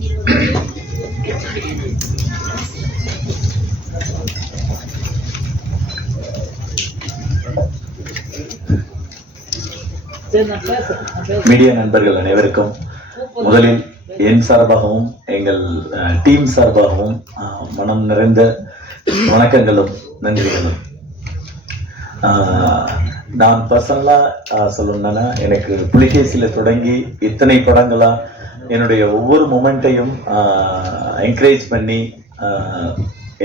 Media நண்பர்கள் அனைவருக்கும் முதலில் என் சார்பாகவும் எங்கள் டீம் சார்பாகவும் மனம் நிறைந்த வணக்கங்களும் நன்றிகளும். நான் பர்சனலாக சொல்லணும்னா எனக்கு புலிகேசியில் தொடங்கி இத்தனை படங்களா என்னுடைய ஒவ்வொரு மொமெண்ட்டையும் என்கரேஜ் பண்ணி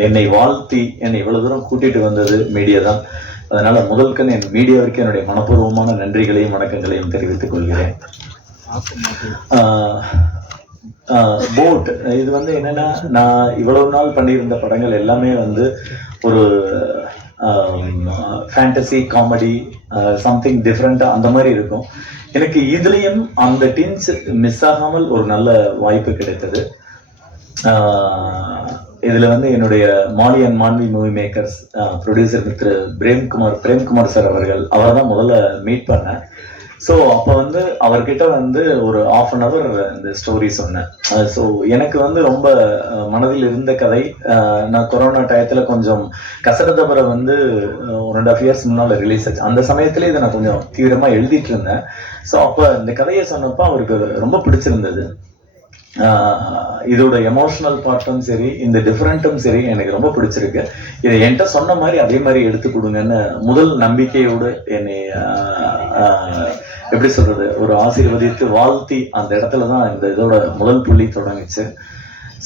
என்னை வாழ்த்தி என்னை இவ்வளவு தூரம் கூட்டிட்டு வந்தது மீடியா தான். அதனால முதல்கன் என் மீடியாவிற்கு என்னுடைய மனப்பூர்வமான நன்றிகளையும் வணக்கங்களையும் தெரிவித்துக் கொள்கிறேன். போட் இது வந்து என்னன்னா, நான் இவ்வளவு நாள் பண்ணியிருந்த படங்கள் எல்லாமே வந்து ஒரு ஃபேண்டசி காமெடி சம்திங் டிஃப்ரெண்டா அந்த மாதிரி இருக்கும். எனக்கு இதுலயும் அந்த டீன்ஸ் மிஸ் ஆகாமல் ஒரு நல்ல வாய்ப்பு கிடைத்தது. இதுல வந்து என்னுடைய Mali and Manvi movie makers producer திரு பிரேம்குமார் சார் அவர் தான் முதல்ல மீட் பண்ணேன். ஸோ அப்போ வந்து அவர்கிட்ட வந்து ஒரு 1/2 hour இந்த ஸ்டோரி சொன்னேன். ஸோ எனக்கு வந்து ரொம்ப மனதில் இருந்த கதை. நான் கொரோனா டயத்தில் கொஞ்சம் கசரதபரை வந்து 1.5 years முன்னால் ரிலீஸ் ஆச்சு. அந்த சமயத்துல இதை நான் கொஞ்சம் தீவிரமாக எழுதிட்டு இருந்தேன். ஸோ அப்போ இந்த கதையை சொன்னப்போ அவருக்கு ரொம்ப பிடிச்சிருந்தது. இதோட எமோஷனல் பார்ட்டும் சரி, இந்த டிஃப்ரெண்ட்டும் சரி எனக்கு ரொம்ப பிடிச்சிருக்கு. இதை என்கிட்ட சொன்ன மாதிரி அதே மாதிரி எடுத்து கொடுங்கன்னு முதல் நம்பிக்கையோடு என்னை எப்படி சொல்றது, ஒரு ஆசீர்வதித்து வாழ்த்தி அந்த இடத்துல தான் இந்த இதோட முதல் புள்ளி தொடங்குச்சு.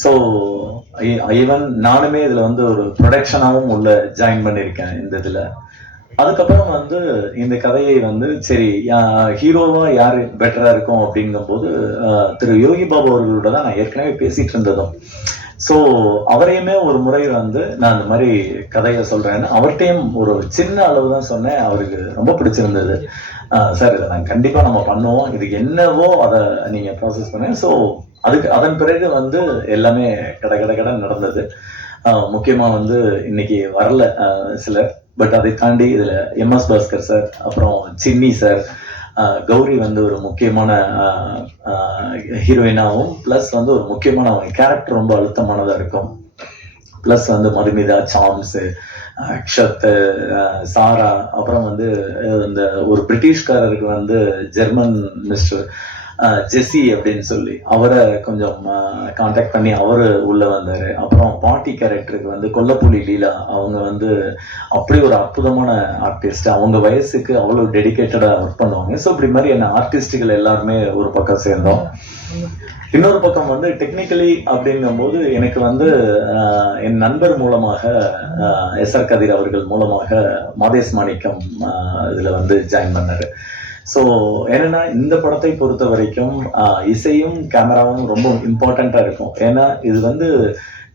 ஸோ ஈவன் நானுமே இதுல வந்து ஒரு ப்ரொடக்ஷனாகவும் உள்ள ஜாயின் பண்ணியிருக்கேன் இந்த இதுல. அதுக்கப்புறம் வந்து இந்த கதையை வந்து சரி ஹீரோவா யாரு பெட்டரா இருக்கும் அப்படிங்கும் போது திரு யோகி பாபு அவர்களோட தான் நான் ஏற்கனவே பேசிட்டு இருந்ததும். ஸோ அவரையுமே ஒரு முறை வந்து நான் இந்த மாதிரி கதையை சொல்றேன்னு அவர்கிட்டையும் ஒரு சின்ன அளவு தான் சொன்னேன். அவருக்கு ரொம்ப பிடிச்சிருந்தது. சார் இதை நான் கண்டிப்பா நம்ம பண்ணுவோம், இதுக்கு என்னவோ அதை நீங்க ப்ராசஸ் பண்ண. ஸோ அதன் பிறகு வந்து எல்லாமே கடை நடந்தது. முக்கியமா வந்து இன்னைக்கு வரல சிலர், பட் அதை தாண்டி இதுல MS பாஸ்கர் சார், அப்புறம் சின்னி சார், கௌரி வந்து ஒரு முக்கியமான ஹீரோயினாவும் பிளஸ் வந்து ஒரு முக்கியமான கேரக்டர் ரொம்ப அழுத்தமானதா இருக்கும். பிளஸ் வந்து மதுமிதா, சாம்ஸ், அக்ஷத், சாரா, அப்புறம் வந்து இந்த ஒரு பிரிட்டிஷ்காரருக்கு வந்து ஜெர்மன் மிஸ்டர் ஜெஸ்ஸி அப்படின்னு சொல்லி அவரை கொஞ்சம் கான்டாக்ட் பண்ணி அவரு உள்ள வந்தாரு. அப்புறம் பாட்டி கேரக்டருக்கு வந்து கொல்லப்புலி லீலா, அவங்க வந்து அப்படி ஒரு அற்புதமான ஆர்டிஸ்ட், அவங்க வயசுக்கு அவ்வளவு டெடிக்கேட்டடா ஒர்க் பண்ணுவாங்க. ஸோ இப்படி மாதிரி என்ன ஆர்டிஸ்டுகள் எல்லாருமே ஒரு பக்கம் சேர்ந்தோம். இன்னொரு பக்கம் வந்து டெக்னிக்கலி அப்படிங்கும் போது எனக்கு வந்து என் நண்பர் மூலமாக SR கதிர் அவர்கள் மூலமாக மாதேஷ் மாணிக்கம் இதுல வந்து ஜாயின் பண்ணாரு. ஸோ என்னன்னா இந்த படத்தை பொறுத்த வரைக்கும் இசையும் கேமராவும் ரொம்ப இம்பார்ட்டண்டா இருக்கும். ஏன்னா இது வந்து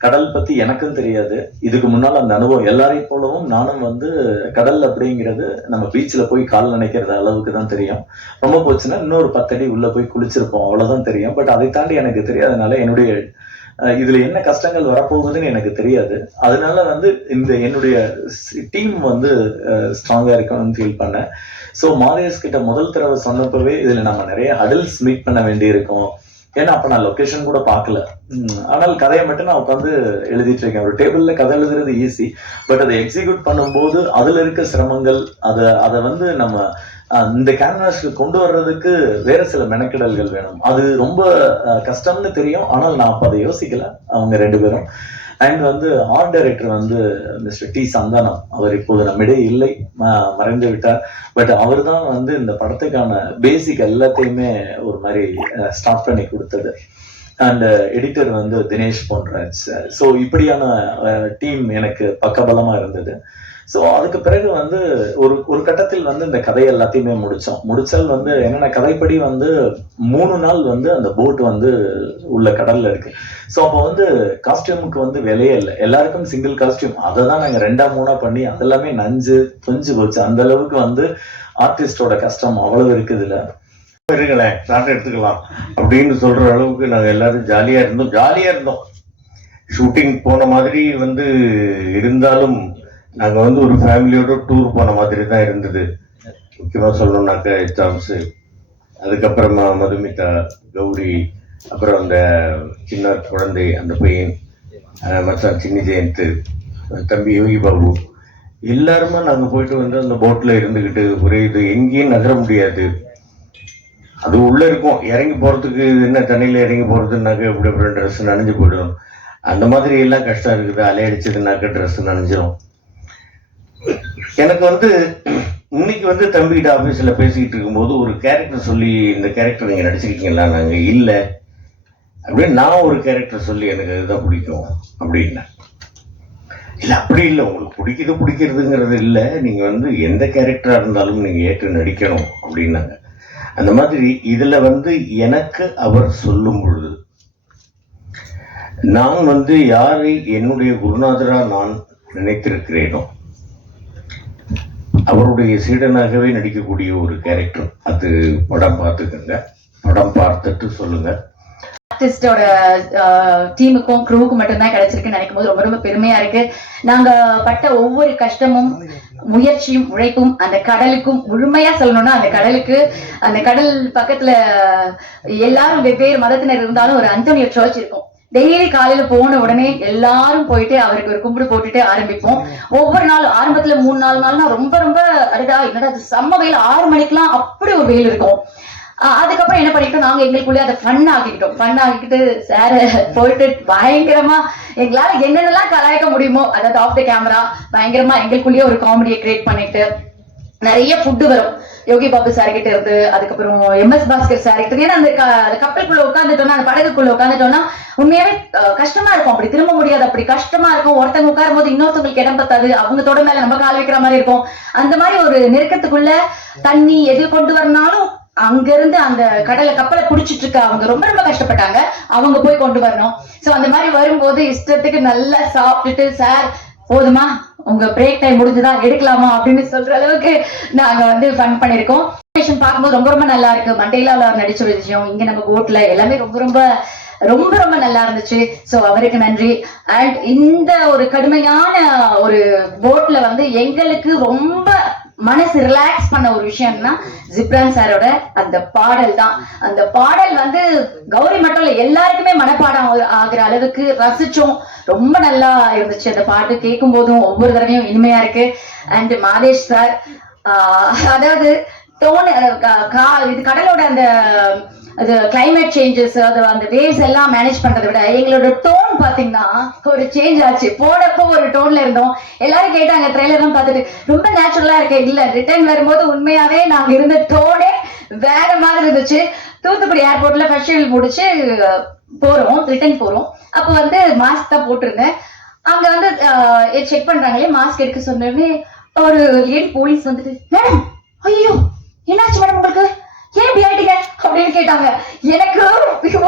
கடல் பத்தி எனக்கும் தெரியாது. இதுக்கு முன்னால் அந்த அனுபவம் எல்லாரையும் போலவும் நானும் வந்து கடல் அப்படிங்கிறது நம்ம பீச்சில் போய் கால் நினைக்கிறது அளவுக்கு தான் தெரியும். ரொம்ப போச்சுன்னா இன்னொரு 10 அடி உள்ள போய் குளிச்சிருப்போம், அவ்வளவுதான் தெரியும். பட் அதை தாண்டி எனக்கு தெரியாதனால என்னுடைய இதுல என்ன கஷ்டங்கள் வரப்போகுதுன்னு எனக்கு தெரியாது. அதனால வந்து இந்த என்னுடைய டீம் வந்து ஸ்ட்ராங்கா இருக்கணும்னு ஃபீல் பண்ணேன். ஸோ மாதேஷ் கிட்ட முதல் தடவை சொன்னப்பவே இதுல நம்ம நிறைய ஹடில்ஸ் மீட் பண்ண வேண்டி இருக்கும். ஏன்னா அப்ப நான் லொகேஷன் கூட பார்க்கல. ஆனால் கதையை மட்டும் நான் உட்காந்து எழுதிட்டு இருக்கேன். ஒரு டேபிள்ல கதை எழுதுறது ஈஸி, பட் அதை எக்ஸிக்யூட் பண்ணும்போது அதுல இருக்க சிரமங்கள், அதை வந்து நம்ம இந்த கேன்வாஸ்க்கு கொண்டு வர்றதுக்கு வேற சில மெனக்கெடல்கள் வேணும். அது ரொம்ப கஷ்டம்னு தெரியும். ஆனால் நான் அப்ப அதை யோசிக்கல. அவங்க 2 பேரும் அண்ட் வந்து ஆர்ட் டைரக்டர் வந்து மிஸ்டர் டி சந்தானம், அவர் இப்போது நம்மிடையே இல்லை, மறைந்து விட்டார். பட் அவர் தான் வந்து இந்த படத்துக்கான பேசிக் எல்லாத்தையுமே ஒரு மாதிரி ஸ்டார்ட் பண்ணி கொடுத்தது. அண்ட் எடிட்டர் வந்து தினேஷ் பொன்ராஜ். ஸோ இப்படியான டீம் எனக்கு பக்கபலமா இருந்தது. ஸோ அதுக்கு பிறகு வந்து ஒரு கட்டத்தில் வந்து இந்த கதை எல்லாத்தையுமே முடிச்சல் வந்து என்னென்ன கதைப்படி வந்து 3 நாள் வந்து அந்த போட் வந்து உள்ள கடல்ல இருக்கு. ஸோ அப்போ வந்து காஸ்டியூமுக்கு வந்து விலையே இல்லை, எல்லாருக்கும் சிங்கிள் காஸ்டியூம். அதை தான் நாங்கள் 2-3 பண்ணி அதெல்லாமே நஞ்சு தொஞ்சு போச்சு. அந்த அளவுக்கு வந்து ஆர்டிஸ்டோட கஷ்டம் அவ்வளவு இருக்குது. இல்லை இருங்களேன் ஷார்ட் எடுத்துக்கலாம் அப்படின்னு சொல்ற அளவுக்கு நாங்கள் எல்லாரும் ஜாலியா இருந்தோம். ஷூட்டிங் போன மாதிரி வந்து இருந்தாலும் நாங்க வந்து ஒரு ஃபேமிலியோட டூர் போன மாதிரி தான் இருந்தது. முக்கியமா சொல்லணும்னாக்க சாம்ஸ், அதுக்கப்புறமா மதுமிதா, கௌரி, அப்புறம் அந்த சின்ன குழந்தை அந்த பையன், மச்சான் சின்னி ஜெயந்த், தம்பி யோகி பாபு, எல்லாருமே நாங்கள் போயிட்டு வந்து அந்த போட்டில் இருந்துக்கிட்டு ஒரே இது எங்கேயும் நகர முடியாது. அது உள்ளே இருக்கும், இறங்கி போகிறதுக்கு என்ன தண்ணியில் இறங்கி போகிறதுனாக்க இப்படி அப்புறம் ட்ரெஸ் நனைஞ்சு போயிடும். அந்த மாதிரி எல்லாம் கஷ்டம் இருக்குது. அலையடிச்சதுனாக்க ட்ரெஸ் நனைஞ்சிடும். எனக்கு வந்து இன்னைக்கு வந்து தம்பிகிட்ட ஆஃபீஸில் பேசிக்கிட்டு இருக்கும்போது ஒரு கேரக்டர் சொல்லி, இந்த கேரக்டர் நீங்கள் நடிச்சிருக்கீங்களா? நாங்கள் இல்லை அப்படின்னு நான் ஒரு கேரக்டர் சொல்லி எனக்கு அதுதான் பிடிக்கும் அப்படின்னா, இல்லை அப்படி இல்லை, உங்களுக்கு பிடிக்கிறதுங்கிறது இல்லை, நீங்கள் வந்து எந்த கேரக்டராக இருந்தாலும் நீங்கள் ஏற்று நடிக்கணும் அப்படின்னாங்க. அந்த மாதிரி இதில் வந்து எனக்கு அவர் சொல்லும் பொழுது நான் வந்து யாரை என்னுடைய குருநாதராக நான் நினைத்திருக்கிறேனோ அவருடைய சீடனாகவே நடிக்கக்கூடிய ஒரு கேரக்டர். அது படம் பார்த்துக்கங்க, படம் பார்த்துட்டு சொல்லுங்க. ஆர்டிஸ்டோட டீமுக்கும் க்ரூவுக்கும் மட்டும்தான் கிடைச்சிருக்குன்னு நினைக்கும் போது ரொம்ப ரொம்ப பெருமையா இருக்கு. நாங்க பட்ட ஒவ்வொரு கஷ்டமும் முயற்சியும் உழைப்பும் அந்த கடலுக்கும் முழுமையா சொல்லணும்னா அந்த கடல் பக்கத்துல எல்லாரும் வெவ்வேறு மதத்தினர் இருந்தாலும் ஒரு அந்தோனியோ சர்ச் இருக்கும். டெய்லி காலையில போன உடனே எல்லாரும் போயிட்டு அவருக்கு ஒரு கும்பிடு போட்டுட்டு ஆரம்பிப்போம். ஒவ்வொரு நாளும் ஆரம்பத்துல 3-4 நாள்னா ரொம்ப ரொம்ப அடடா என்னடா அது செம்ம வெயில், 6 மணிக்கெல்லாம் அப்படி ஒரு வெயில் இருக்கும். அதுக்கப்புறம் என்ன பண்ணிட்டோம், நாங்க எங்களுக்குள்ளே அதை ஃபன் ஆகிக்கிட்டு சார போயிட்டு பயங்கரமா எங்களால என்னென்னலாம் கலாய்க்க முடியுமோ, அதாவது ஆஃப் த கேமரா பயங்கரமா எங்களுக்குள்ளேயே ஒரு காமெடியை கிரியேட் பண்ணிட்டு நிறைய ஃபுட்டு வரும். யோகி பாபு சார் கிட்ட இருந்து, அதுக்கப்புறம் MS பாஸ்கர் சார் கிட்ட. ஏன்னா அந்த கப்பலுக்குள்ள உட்காந்துட்டோம்னா, அந்த படகுக்குள்ள உட்காந்துட்டோம்னா உண்மையாவே கஷ்டமா இருக்கும். அப்படி திரும்ப முடியாது, அப்படி கஷ்டமா இருக்கும். ஒருத்தவங்க உட்காரும் போது இன்னொருத்தவங்களுக்கு இடம் பத்தாது, அவங்க தொட மேல நம்ம கால் வைக்கிற மாதிரி இருக்கும். அந்த மாதிரி ஒரு நெருக்கத்துக்குள்ள தண்ணி எது கொண்டு வரனாலும் அங்க இருந்து அந்த கப்பலை புடிச்சிட்டு இருக்க அவங்க ரொம்ப ரொம்ப கஷ்டப்பட்டாங்க. அவங்க போய் கொண்டு வரணும். சோ அந்த மாதிரி வரும்போது இஷ்டத்துக்கு நல்லா சாப்பிட்டுட்டு, சார் போதுமா உங்க பிரேக் டைம் முடிஞ்சுதான் எடுக்கலாமா அப்படின்னு சொல்ற அளவுக்கு நாங்க வந்து ஃபன் பண்ணிருக்கோம். பார்க்கும்போது ரொம்ப ரொம்ப நல்லா இருக்கு. மண்டேலால நடிச்ச ஒரு விஷயம், இங்க நம்ம போட்ல எல்லாமே ரொம்ப ரொம்ப ரொம்ப ரொம்ப நல்லா இருந்துச்சு. சோ அவருக்கு நன்றி. அண்ட் இந்த ஒரு கடுமையான ஒரு போட்ல வந்து எங்களுக்கு ரொம்ப மனசு ரிலாக்ஸ் பண்ண ஒரு விஷயம்னா ஜிப்ரான் சாரோட அந்த பாடல் தான். அந்த பாடல் வந்து கௌரி மட்டும் இல்ல, எல்லாருக்குமே மனப்பாடம் ஆகுற அளவுக்கு ரசிச்சோம். ரொம்ப நல்லா இருந்துச்சு அந்த பாட்டு. கேட்கும் போதும் ஒவ்வொரு தடவையும் இனிமையா இருக்கு. அண்ட் மாதேஷ் சார், அதாவது டோன், இது கடலோட அந்த கிளைமேட் சேஞ்சஸ், அந்த வேவ்ஸ் எல்லாம் மேனேஜ் பண்றதை விட எங்களோட டோன் பாத்தீங்கன்னா ஒரு சேஞ்ச் ஆச்சு. போனப்போ ஒரு டோன்ல இருந்தோம். எல்லாரும் கேட்டாங்க ட்ரெய்லர் எல்லாம் பார்த்துட்டு ரொம்ப நேச்சுரலா இருக்கு. இல்ல, ரிட்டர்ன் வரும்போது உண்மையாவே நாங்க இருந்த டோனே வேற மாதிரி இருந்துச்சு. தூத்துக்குடி ஏர்போர்ட்ல ஃபெஸ்டிவல் முடிச்சு ரிட்டர்ன் போறோம். அப்போ வந்து மாஸ்க் தான் போட்டிருந்தேன். அங்க வந்து செக் பண்றாங்களே, மாஸ்க் எடுக்க சொன்னே ஒரு லேடி போலீஸ் வந்துட்டு, மேடம் ஐயோ என்னாச்சு மேடம் உங்களுக்கு, ஏன் இப்படி ஆயிட்டீங்க அப்படின்னு கேட்டாங்க. எனக்கு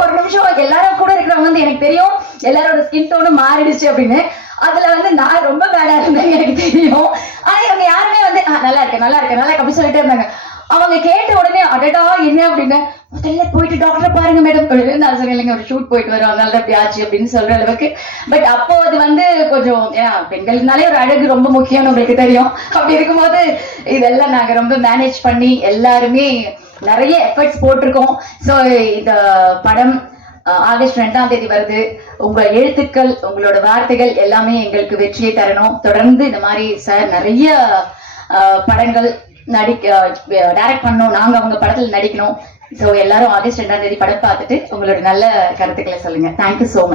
ஒரு நிமிஷம், எல்லாரும் கூட இருக்கிறவங்க வந்து எனக்கு தெரியும் எல்லாரோட ஸ்கின் டோனும் மாறிடுச்சு அப்படின்னு. அதுல வந்து நான் ரொம்ப பேடா இருந்தேன் எனக்கு தெரியும். ஆனா இவங்க யாருமே வந்து நல்லா இருக்கேன் அப்படி சொல்லிட்டே இருந்தாங்க. அவங்க கேட்ட உடனே அடடா என்ன அப்படின்னு, முதல்ல போயிட்டு டாக்டரை பாருங்க மேடம், நான் சொன்னேன் ஒரு ஷூட் போயிட்டு வரும் அதனால அப்படி ஆச்சு அப்படின்னு சொல்ற அளவுக்கு. பட் அப்போ அது வந்து கொஞ்சம், ஏன்னா பெண்கள்னாலே ஒரு அழகு ரொம்ப முக்கியம்னு உங்களுக்கு தெரியும். அப்படி இருக்கும்போது இதெல்லாம் நாங்க ரொம்ப மேனேஜ் பண்ணி எல்லாருமே நிறைய எஃபர்ட்ஸ் போட்டிருக்கோம். ஸோ இந்த படம் ஆகஸ்ட் 2ஆம் தேதி வருது. உங்க எழுத்துக்கள், உங்களோட வார்த்தைகள் எல்லாமே எங்களுக்கு வெற்றியை தரணும். தொடர்ந்து இந்த மாதிரி சார் நிறைய படங்கள் டைரக்ட் பண்ணணும், நாங்க அவங்க படத்துல நடிக்கணும். ஸோ எல்லாரும் ஆகஸ்ட் 2ஆம் தேதி படம் பார்த்துட்டு உங்களோட நல்ல கருத்துக்களை சொல்லுங்க. Thank you so much.